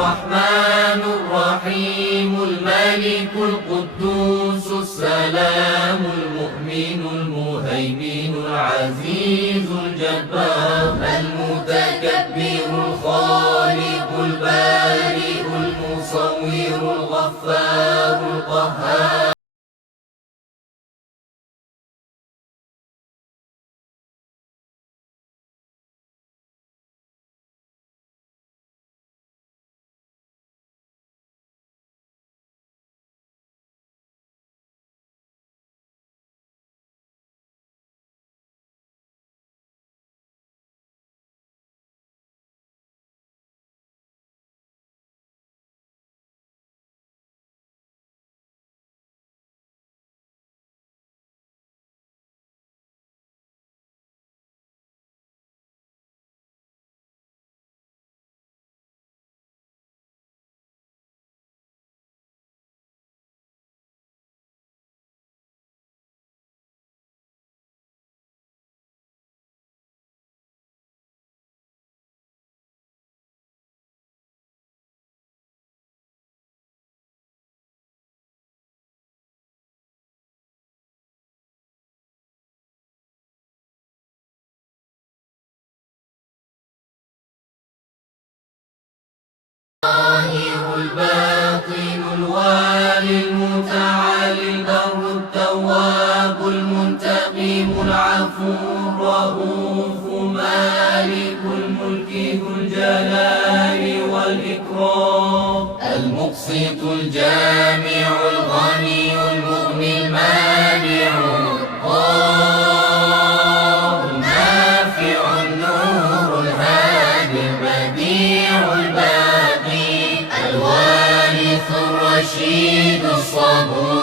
الرحمن الرحيم الملك القدوس السلام المؤمن المهيمن العزيز الجبار المتكبر الخالق البارئ المصور الغفار القهار الباطن الوالي المتعالي البر التواب المنتقم العفو الرؤوف مالك الملك ذو الجلال والإكرام المقسط الجامع الغني المغني المانع الله النافع النور الهادي البديع الباقي الوارث الرشيد الصبور